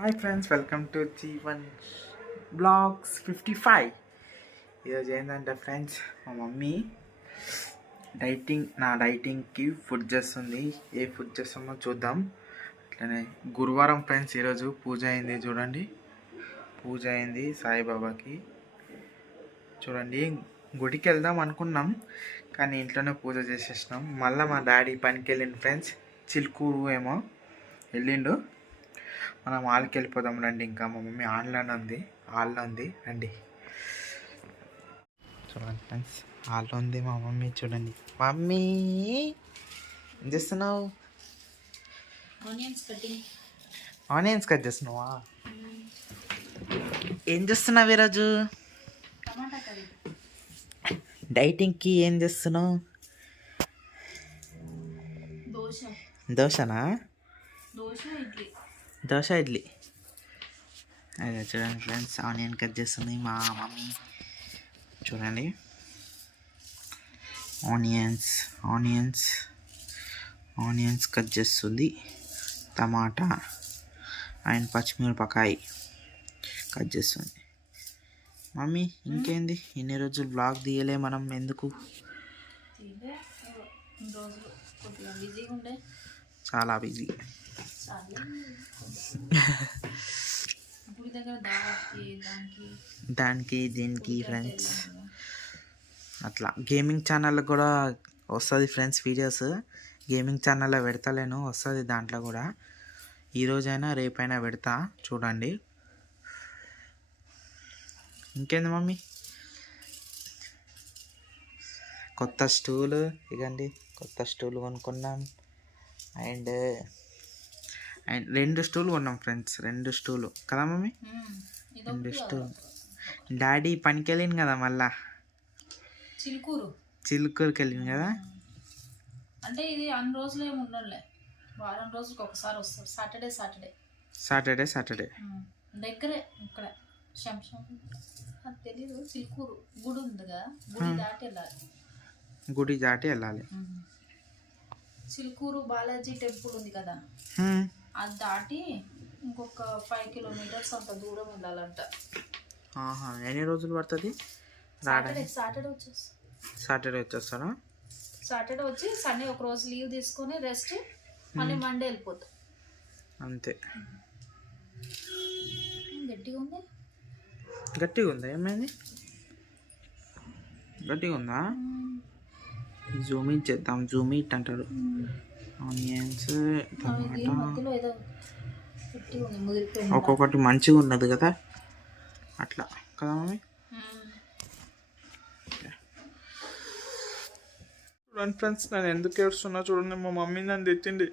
Hi friends, welcome to Jeevan blogs 55. ఈరోజు ఏంటంటే friends, మా మమ్మీ నా డైటింగ్కి ఫుడ్ చేస్తుంది. ఏ ఫుడ్ చేస్తామో చూద్దాం. అట్లనే గురువారం ఫ్రెండ్స్, ఈరోజు పూజ అయింది. చూడండి, పూజ అయింది సాయిబాబాకి. చూడండి, గుడికి వెళ్దాం అనుకున్నాం కానీ ఇంట్లోనే పూజ చేసేసినాం. మళ్ళీ మా డాడీ పనికి వెళ్ళిండు ఫ్రెండ్స్, చిలుకూరు ఏమో వెళ్ళిండు. మనం హాల్కి వెళ్ళిపోదాం రండి. ఇంకా మా మమ్మీ హాల్లో ఉంది రండి. చూడండి ఫ్రెండ్స్, హాల్లో ఉంది మా మమ్మీ. చూడండి మమ్మీ, ఏం చేస్తున్నావు? ఆనియన్స్ కట్ చేస్తున్నావా? ఏం చేస్తున్నావు ఈరోజు డైటింగ్కి? ఏం చేస్తున్నావు? దోశనా? దోశ ఇడ్లీ. అదే చూడండి ఫ్రెండ్స్, ఆనియన్ కట్ చేస్తుంది మా మమ్మీ. చూడండి, ఆనియన్స్ కట్ చేస్తుంది. టమాటా అండ్ పచ్చిమిరపకాయ కట్ చేస్తుంది మమ్మీ. ఇంకేంది, ఇన్ని రోజులు బ్లాగ్ తీయలే మనం, ఎందుకు? చాలా బిజీ. దీనికి ఫ్రెండ్స్ అట్లా గేమింగ్ ఛానల్ కూడా వస్తుంది ఫ్రెండ్స్. వీడియోస్ గేమింగ్ ఛానల్లో పెడతలేను, వస్తుంది దాంట్లో కూడా. ఈరోజైనా రేపైనా పెడతా, చూడండి. ఇంకేంది మమ్మీ? కొత్త స్టూలు, ఇదండి కొత్త స్టూల్ కొనుక్కున్నాం. అండ్ 2 స్టూలు కొన్నాం ఫ్రెండ్స్, 2 స్టూలు కదా మమ్మీ? 2 స్టూలు. డాడీ పనికి వెళ్ళింది కదా, మళ్ళా చిలుకూరుకి వెళ్ళింది కదా. అంటే ఇది అన్ని రోజులు ఏమి ఉండలే, వారం రోజులకు ఒకసారి వస్తారు. సాటర్డే దగ్గరే ఇక్కడ తెలీదు. చిలుకూరు గుడి ఉంది కదా, గుడి దాటి వెళ్ళాలి. చిలుకూరు బాలాజీ టెంపుల్ ఉంది కదా, అది దాటి ఇంకొక 5 కిలోమీటర్స్ అంత దూరం వెళ్ళాలంట. ఎన్ని రోజులు పడుతుంది? సాటర్డే వచ్చేస్తారా? సాటర్డే వచ్చి సండే ఒక రోజు లీవ్ తీసుకొని రెస్ట్, మళ్ళీ మండే వెళ్ళిపోతా. అంతే. గట్టిగా ఉందా? ఏమైంది? గట్టిగా ఉందా? జూమ్ ఇన్ చేద్దాం. జూమ్ ఇట్ అంటారు. ఆనియన్స్, టమాటా ఒక్కొక్కటి మంచిగా ఉన్నది కదా, అట్లా కదా మమ్మీ? చూడండి ఫ్రెండ్స్, నేను ఎందుకు ఏడుస్తున్నా చూడండి. మా మమ్మీ నన్ను తెచ్చింది.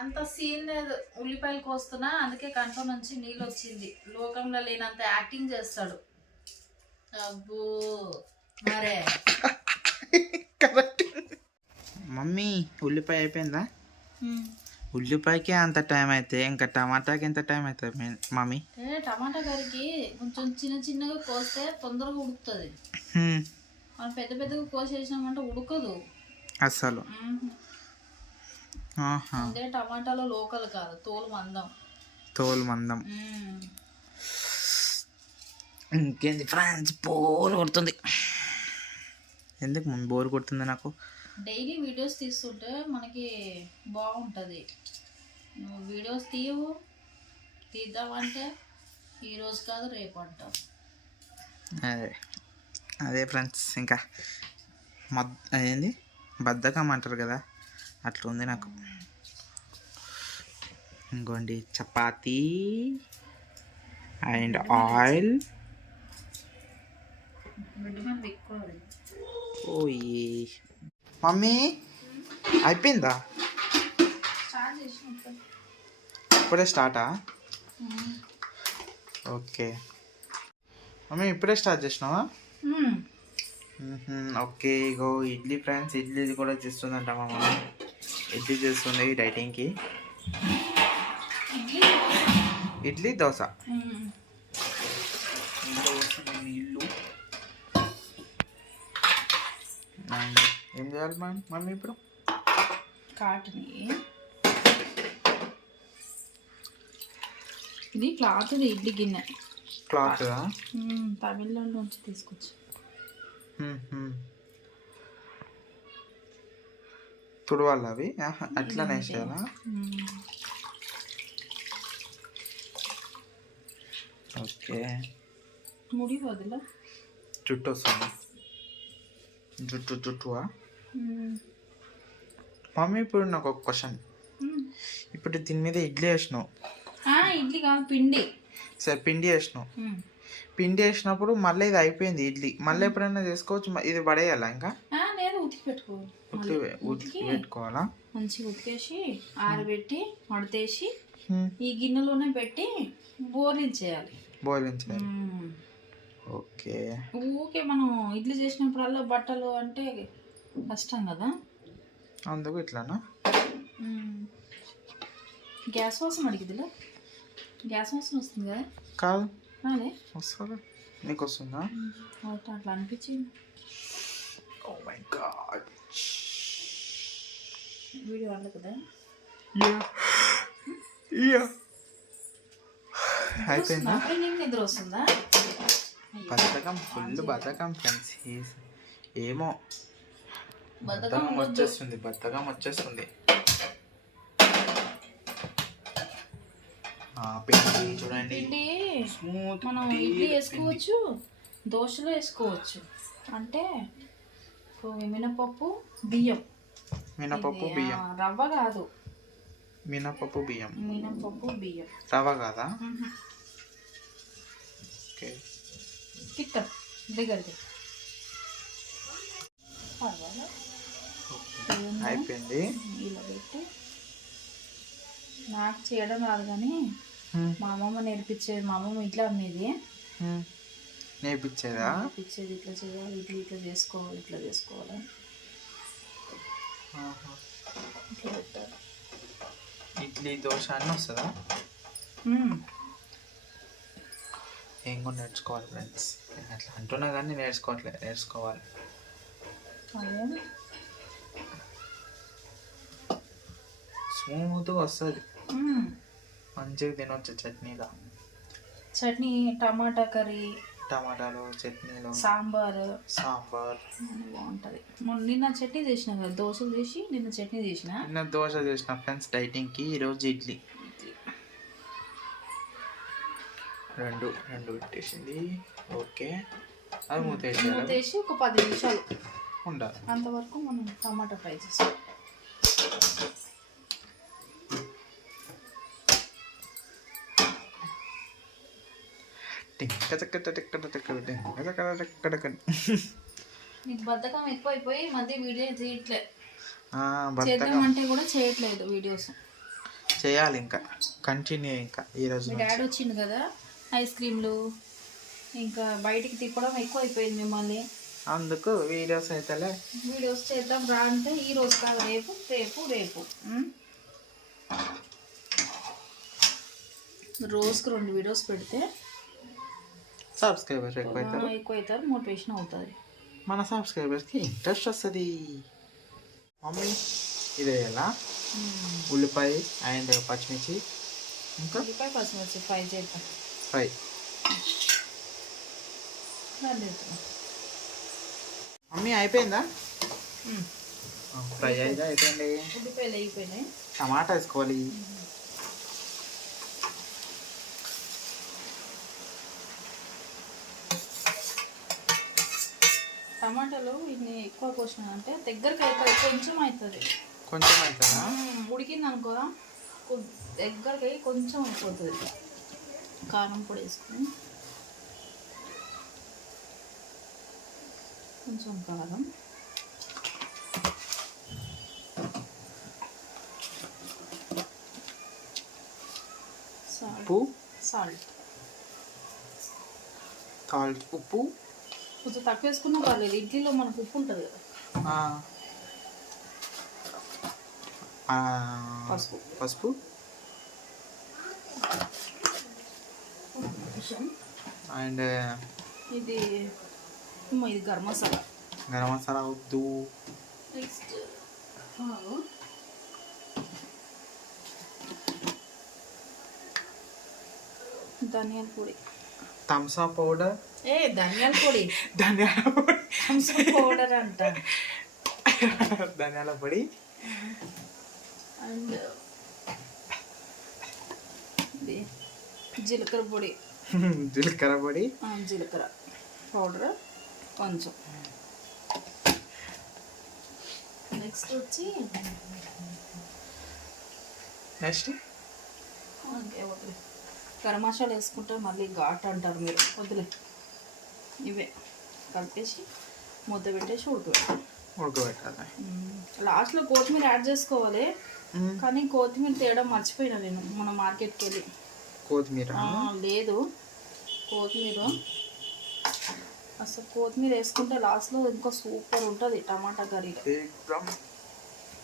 అంత సీన్ లేదు, ఉల్లిపాయలు కోస్తున్నా, అందుకే కంట్లో నుంచి నీళ్ళు వచ్చింది. లోకంలో లేనంత యాక్టింగ్ చేస్తాడు. అబ్బో మరే కరెక్ట్. మమ్మీ, ఉల్లిపాయ అయిపోయిందా? ఉల్లిపాయకి అంత టైం అయితే ఇంకా టమాటాకి ఎంత టైం అవుతుంది మమ్మీ? టమాటా కర్రీకి కొంచెం చిన్నగా కోస్తే తొందరగా ఉడుకుతుంది. మనం పెద్దగా కోసేసినామంటే ఉడకదు అసలు. అదే టమాటాలో లోకల్ కాదు, తోలు మందం. ఇంకేంది ఫ్రెండ్స్, బోర్ కొడుతుంది. ఎందుకు మమ్మీ బోర్ కొడుతుంది నాకు? డైలీ వీడియోస్ తీస్తుంటే మనకి బాగుంటుంది. నువ్వు వీడియోస్ తీద్దామంటే ఈరోజు కాదు రేపు అంటావు. అదే ఫ్రెండ్స్, ఇంకా అదేంది బద్ధకం అంటారు కదా, అట్లా ఉంది నాకు. ఇంకోండి చపాతీ అండ్ ఆయిల్. ఓయే మమ్మీ, అయిపోయిందా? ఇప్పుడే స్టార్టా? ఓకే మమ్మీ, ఇప్పుడే స్టార్ట్ చేసినావా? ఓకే. ఇగో ఇడ్లీ ఫ్రెండ్స్, ఇడ్లీ కూడా చేస్తుందంట మా మమ్మీ. ఇడ్లీ చేస్తుంది డైటింగ్కి. ఇడ్లీ దోశ. నీళ్ళు. ఏం చేయాలి మమ్మీ ఇప్పుడు? కాటుని ఇది క్లాత్ ఇడ్లీ గిన్నె. క్లాత్ తమిళనాడు నుంచి తీసుకొచ్చి. తుడవాలి అవి అట్లనే వేసేయాలా? ఓకే. ముడి వదిలా జుట్టు వస్తుంది. జుట్టువా మమ్మీ? ఇప్పుడు నాకు ఒక క్వశ్చన్. ఇప్పుడు దీని మీద ఇడ్లీ వేసినావు. ఇడ్లీ కాదు, పిండి. సరే, పిండి వేసినావు. పిండి వేసినప్పుడు మళ్ళీ ఇది అయిపోయింది ఇడ్లీ. మళ్ళీ ఎప్పుడైనా చేసుకోవచ్చు. ఇది పడేయాలా ఇంకా? లేదు, ఉతికి పెట్టుకోవాలి. ఉతికి పెట్టుకోవాలా? మంచిగా ఉతికేసి ఆరబెట్టి మడతేసి ఈ గిన్నెలోనే పెట్టి బోర్లించేయాలి. ఓకే. ఊకే మనం ఇడ్లీ చేసినప్పుడల్లా బట్టలు అంటే కష్టం కదా, అందుకు ఇట్లానా? గ్యాస్ వాసన అడిగిదిలా? గ్యాస్ వాసన వస్తుంది కదా? కాదు, రాలే. వస్తుందా? నీకు వస్తుందా? అట్లా అనిపించింది. Oh my God. వీడియో వాళ్ళ కదా. అయిపోయిందా? నిద్ర వస్తుందా? బద్ధకం, ఫుల్ బద్ధకం ఫ్రెండ్స్. ఏమో బద్ధకం వచ్చేస్తుంది. పిండి చూడండి, స్మూత్. మనం ఇడ్లీ వేసుకోవచ్చు, దోశలో వేసుకోవచ్చు. అంటే మినపప్పు బియ్యం, రవ్వ కాదు. మినపప్పు బియ్యం, రవ్వ కాదా? ఓకే. అయిపోయింది. ఇలా పెట్టి నాకు చేయడం రాదు కానీ మా అమ్మమ్మ నేర్పించేది. మా అమ్మమ్మ ఇట్లా అమ్మేది. నేర్పించేదా? ఇట్లా చేయాలి, ఇట్లా చేసుకోవాలి, ఇట్లా చేసుకోవాలి. ఇట్లా పెట్టాలి. ఇడ్లీ దోశ అన్నీ వస్తుందా? ఏం కూడా నేర్చుకోవాలి ఫ్రెండ్స్. అట్లా అంటున్నా కానీ నేర్చుకోవాలి. స్మూత్గా వస్తుంది, మంచిగా తినవచ్చు. చట్నీ, టమాటా కర్రీ, టమాటాలు, చట్నీలు, సాంబార్ బాగుంటుంది. నిన్న చట్నీ చేసిన కదా, దోశలు చేసి నిన్న చట్నీ చేసిన. నిన్న దోశ చేసిన ఫ్రెండ్స్ డైటింగ్కి. ఈరోజు ఇడ్లీ. రెండు పెట్టేసింది. ఓకే, అది మూతేసి ఒక 10 నిమిషాలు ఉండాలి. అంతవరకు మనం టమాటా ఫ్రై చేస్తాం. నీకు బద్ధకం ఎక్కువైపోయి మధ్య వీడియో తీయట్లే. చేద్దామంటే కూడా చేయట్లేదు వీడియోస్. చేయాలి ఇంకా, కంటిన్యూ. ఇంకా ఈరోజు మీ డాడీ వచ్చిండు కదా, ఐస్ క్రీమ్లు ఇంకా బయటికి తిప్పడం ఎక్కువ అయిపోయింది మిమ్మల్ని. అందుకు వీడియోస్ వీడియోస్ చేద్దాం రా అంటే ఈ రోజు కాదు, రేపు రోజుకు 2 వీడియోస్ పెడితే సబ్స్క్రైబర్స్ ఎక్కువ అవుతారు, మోటివేషన్ అవుతుంది. మన సబ్స్క్రైబర్స్కి ఇంట్రెస్ట్ వస్తుంది. మమ్మీ ఇది వేయాలా? ఉల్లిపాయ అండ్ పచ్చిమిర్చి, ఇంకా ఉల్లిపాయ పచ్చిమిర్చి ఫ్రై చేద్దాం. మమ్మీ అయిపోయిందా? ఫ్రై అయితే అయిపోయింది. ఉల్లిపాయలు అయిపోయినాయి. టమాటా వేసుకోవాలి. టమాటాలు ఇన్ని ఎక్కువ పోసిన అంటే దగ్గరికి అవుతుంది, కొంచెం అవుతుందా? ఉడికింది అనుకో, దగ్గరికి కొంచెం అయిపోతుంది. కారం పొడి వేసుకొని కొంచెం కారం, సాల్ట్, ఉప్పు కొంచెం తక్కువ వేసుకున్నా పర్లేదు. ఇడ్లీలో మనకు ఉప్పు ఉంటుంది కదా. పసుపు అండ్ ఇది గరం మసాలా వద్దు. నెక్స్ట్ ధనియాల పొడి. థమ్సా పౌడర్. ధనియాల పొడి. ధనియాల పొడి. థమ్సా పౌడర్ అంట. ధనియాల పొడి అండ్ జీలకర్ర పొడి. జీలకర్ర పొడి. జీలకర్ర పౌడర్ కొంచెం. నెక్స్ట్ వచ్చి గరం మసాలా వేసుకుంటే మళ్ళీ ఘాట్ అంటారు మీరు, వద్దులే. ఇవే కలిపేసి ముద్ద పెట్టేసి ఉడకబెట్టాలి. లాస్ట్లో కొత్తిమీర యాడ్ చేసుకోవాలి, కానీ కొత్తిమీర తేడా మర్చిపోయినా నేను మన మార్కెట్కి వెళ్ళి. కొత్తిమీర లేదు, కొత్తిమీర అసలు కొత్తిమీర వేసుకుంటే లాస్ట్లో ఇంకా సూపర్ ఉంటుంది టమాటా కర్రీ.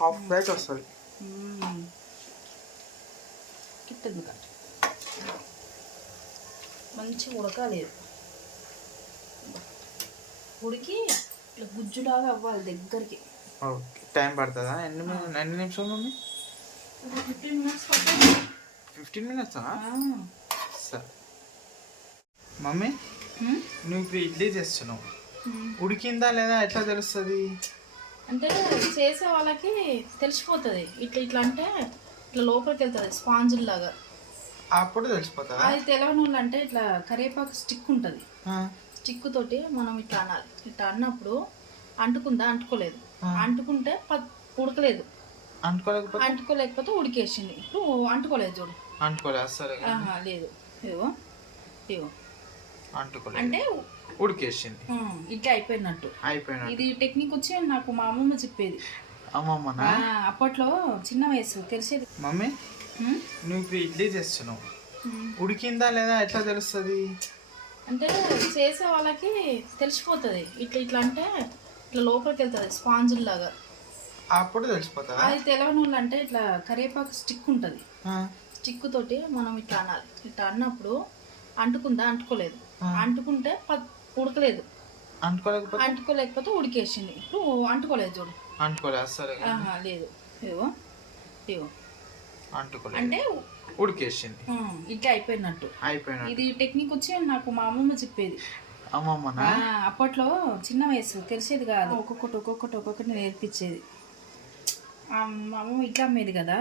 పర్ఫెక్ట్ వస్తుంది. కిట్టదు కట్ మంచిగా ఉడకాలి, ఉడికి ఇట్లా గుజ్జులాగా అవ్వాలి దగ్గరికి. టైం పడుతుందా? ఎన్ని నిమిషాలు మమ్మీ? 15 minutes పడుతుంది. 15 minutes? సరే మమ్మీ, నువ్వు ఇప్పుడు ఇడ్లీ చేస్తున్నావు, ఉడికిందా లేదా ఎట్లా తెలుస్తుంది? అంటే చేసే వాళ్ళకి తెలిసిపోతుంది, ఇట్లా ఇట్లా అంటే ఇట్లా లోపలికి వెళ్తుంది స్పాంజ్ లాగా, అప్పుడు తెలిసిపోతుంది. అది తెలవని వాళ్ళు అంటే ఇట్లా కరివేపాకు స్టిక్ ఉంటుంది, స్టిక్ తోటి మనం ఇట్లా అనాలి. ఇట్లా అన్నప్పుడు అంటుకుందా, అంటుకోలేదు, అంటుకుంటే ఉడకలేదు, అంటుకోలేకపోతే ఉడికేసింది. ఇప్పుడు అంటుకోలేదు చూడు, అంటుకోలేదు అసలు లేదు. ఇవో ఇవో అంటుకోలేదు అంటే ఉడికేసింది, ఇట్లా అయిపోయినట్టు. ఇది టెక్నిక్ వచ్చి నాకు మా అమ్మమ్మ చెప్పేది. అమ్మమ్మనా? అప్పట్లో చిన్న వయసు తెలిసేది. మమ్మీ, నువ్వు ఇప్పుడు ఇడ్లీ చేస్తున్నావు, ఉడికిందా లేదా ఎట్లా తెలుస్తుంది? అంటే చేసే వాళ్ళకి తెలిసిపోతుంది, ఇట్లా ఇట్లా అంటే ఇట్లా లోపలికి వెళ్తుంది స్పాంజ్ లాగా, అప్పుడు తెలిసిపోతుంది. అది తెలవని వాళ్ళు అంటే ఇట్లా కరివేపాకు స్టిక్ ఉంటుంది, స్టిక్ తోటి మనం ఇట్లా అనాలి. ఇట్లా అన్నప్పుడు అంటుకుందా, అంటుకోలేదు, అంటుకుంటే ఉడకలేదు, అంటుకోలేకపోతే ఉడికేసింది. ఇప్పుడు అంటుకోలేదు చూడు, అంటుకోలేదు అసలు లేదు. ఇవో ఇవో అంటుకోలేదు అంటే ఉడికేసింది, ఇట్లా అయిపోయినట్టు. ఇది టెక్నిక్ వచ్చి నాకు మా అమ్మమ్మ చెప్పేది. అమ్మమ్మనా? అప్పట్లో చిన్న వయసు తెలిసేది కాదు, ఒక్కొక్కటి నేర్పించేది. మా అమ్మమ్మ ఇట్లా అమ్మేది కదా,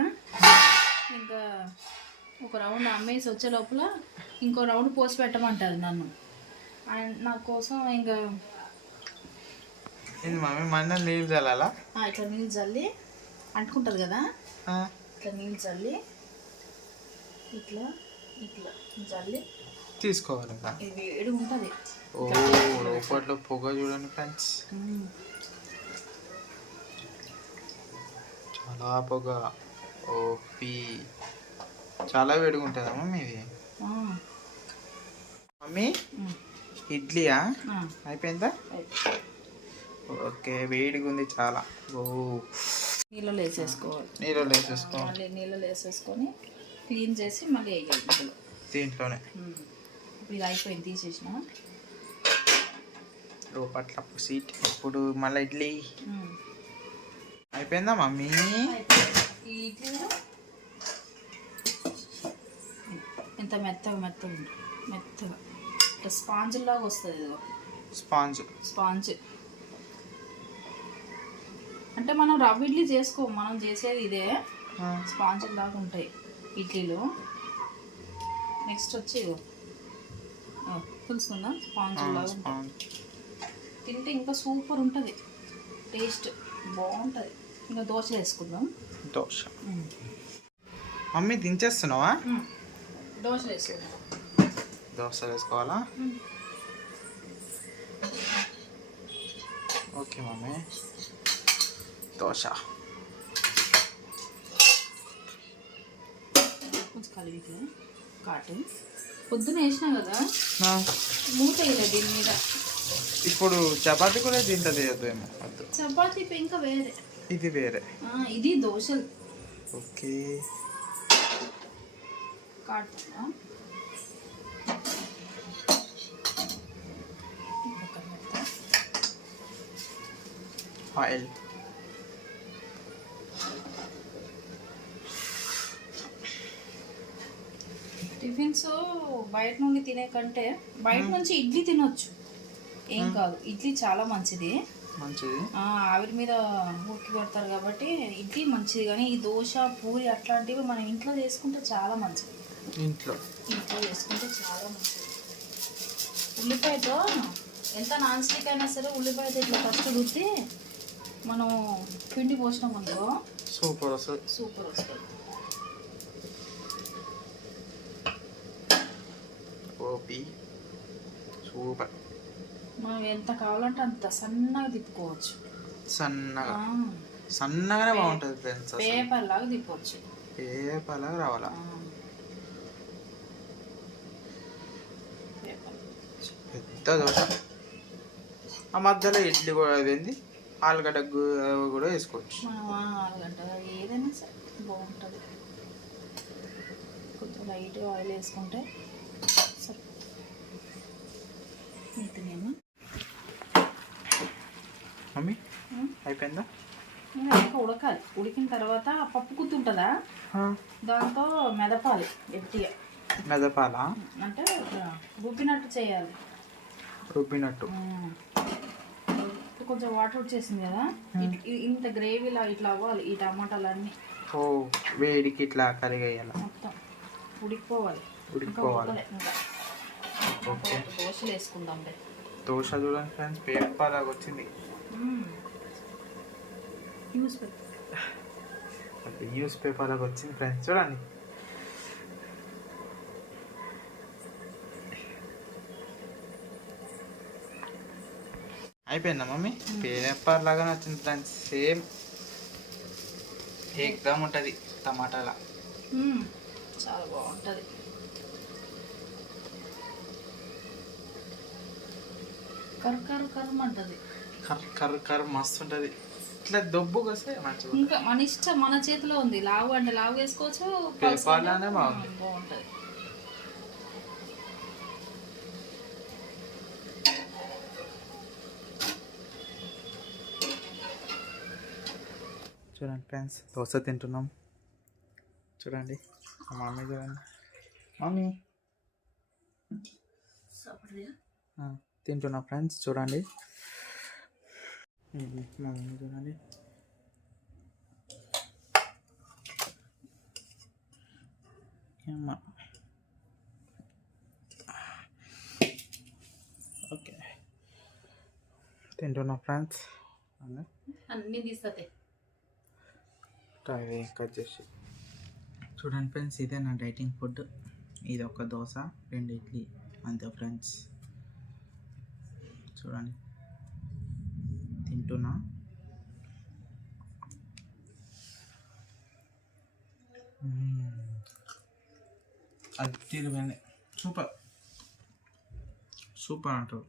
ఇంకా ఒక రౌండ్ అమ్మేసి వచ్చే లోపల ఇంకో రౌండ్ పోసి పెట్టమంటారు నన్ను. నా కోసం ఇంకా నీళ్ళు చల్లాలా? ఇట్లా నీళ్ళు చల్లి అంటుకుంటుంది కదా, ఇట్లా నీళ్ళు చల్లి ఇట్లా ఇట్లా చల్లి తీసుకోవాలి. ఇది వేడి ఉంటుంది. లోపట్లో పొగ చూడండి ఫ్రెండ్స్, చాలా పొగ. ఓపి చాలా వేడిగా ఉంటుందమ్మా మీది. మమ్మీ, ఇడ్లీయా అయిపోయిందా? ఓకే, వేడిగా ఉంది చాలా. నీళ్ళలో వేసేసుకోవాలి, నీళ్ళలో వేసేసుకొని క్లీన్ చేసి మళ్ళీ వేయాలి దీంట్లోనే. ఇది అయిపోయింది, తీసేసిన లోపట్ల సీట్. ఇప్పుడు మళ్ళీ ఇడ్లీ అయిపోయిందా మమ్మీ? ఈ ఇడ్లీలో ఎంత మెత్తగా ఇట్లా స్పాంజ్ లాగా వస్తుంది. స్పాంజ్ అంటే మనం రవ్వ ఇడ్లీ మనం చేసేది ఇదే, స్పాంజ్ లాగా ఉంటాయి ఇడ్లీలు. నెక్స్ట్ వచ్చి తెలుస్తుందా, స్పాంజ్ లాగా ఉంటుంది. తింటే ఇంకా సూపర్ ఉంటుంది, టేస్ట్ బాగుంటుంది. ఇంకా దోశ వేసుకుందాం. మమ్మీ దించేస్తున్నావా? దోశ వేసుకుందాం. దోశలు వేసుకోవాలా? ఓకే మమ్మీ, దోశ కొంచెం కలిపి కాటు పొద్దున వేసినా కదా, మూత వేయలేదు దీని మీద. ఇప్పుడు చపాతీ కూడా తింటది ఏమో. చపాతీ ఇంకా వేరే, ఇది వేరే, ఇది దోశలు. ఓకే, కాటు ఆయిల్. టిఫిన్ ఫ్రెండ్స్ బయట నుండి తినే కంటే బయట నుంచి ఇడ్లీ తినొచ్చు, ఏం కాదు. ఇడ్లీ చాలా మంచిది. ఆవిరి మీద ఉక్కి పెడతారు కాబట్టి ఇడ్లీ మంచిది. కానీ ఈ దోశ పూరి అట్లాంటివి మనం ఇంట్లో చేసుకుంటే చాలా మంచిది. ఇంట్లో చేసుకుంటే చాలా మంచిది. ఉల్లిపాయతో ఎంత నాన్ స్టిక్ అయినా సరే ఉల్లిపాయతో ఇట్లా ఫస్ట్ రుద్ది మనం పిండి పోసినాం అనుకో సూపర్ వస్తుంది. సూపర్. మనం ఎంత కావాలంటే అంత సన్నగా తిప్పుకోవచ్చు. సన్నగానే బాగుంటుంది ఫ్రెండ్స్. పేపర్ లాగా తిప్పవచ్చు. పేపర్ లాగా రావాలా? పెద్ద దోశ. ఆ మధ్యలో ఇడ్లీ కూడా అదేంది ఆలుగడ్డ కూడా వేసుకోవచ్చు. ఆలుగడ్డ ఏదైనా సరే బాగుంటుంది. కొంచెం లైట్ ఆయిల్ వేసుకుంటే నేను మమ్మీ అయిపోయిందా? ఇంకా ఉడకాలి. ఉడికిన తర్వాత పప్పు గుత్తి ఉంటుందా, దాంతో మెదపాలి గట్టిగా. మెదపాలా అంటే రుబ్బినట్టు చేయాలి. రుబ్బినట్టు కొంచెం వాటర్ వచ్చేసింది కదా, ఇంత గ్రేవీలా ఇట్లా అవ్వాలి. ఈ టమాటాలన్నీ వేడికి ఇట్లా కరిగేయాలి, మొత్తం ఉడికిపోవాలి. ఇంకా ఓకే. దోశలు వేసుకుందాం. దోశ చూడండి ఫ్రెండ్స్, పేపర్ లాగా వచ్చింది. న్యూస్ పేపర్ లాగా వచ్చింది ఫ్రెండ్స్, చూడండి. అయిపోయిందా మమ్మీ? పేపర్ లాగానే వచ్చింది ఫ్రెండ్స్, సేమ్ ఏకదమ్ ఉంటుంది టమాటాలా. చాలా బాగుంటుంది. కర్మంటది, కర్ర మస్తు ఉంటుంది. ఇట్లా దొబ్బుగా వస్తే మంచిగా. ఇంకా మన ఇష్టం, మన చేతిలో ఉంది. లావు అంటే లావు వేసుకోవచ్చు, పేపర్లానే బాగుంటుంది. చూడండి ఫ్రెండ్స్, దోశ తింటున్నాం. చూడండి మమ్మీ, చూడండి మమ్మీ తింటున్నా ఫ్రెండ్స్. చూడండి మమ్మీ, చూడండి. ఓకే, తింటున్నా ఫ్రెండ్స్. అన్నీ తీస్తుంది కట్ చేసి. చూడండి ఫ్రెండ్స్, ఇదే నా డైటింగ్ ఫుడ్. ఇది ఒక దోశ, 2 ఇడ్లీ, అంతే ఫ్రెండ్స్. చూడండి తింటున్నా. అది తీరుగానే సూపర్ అంటారు.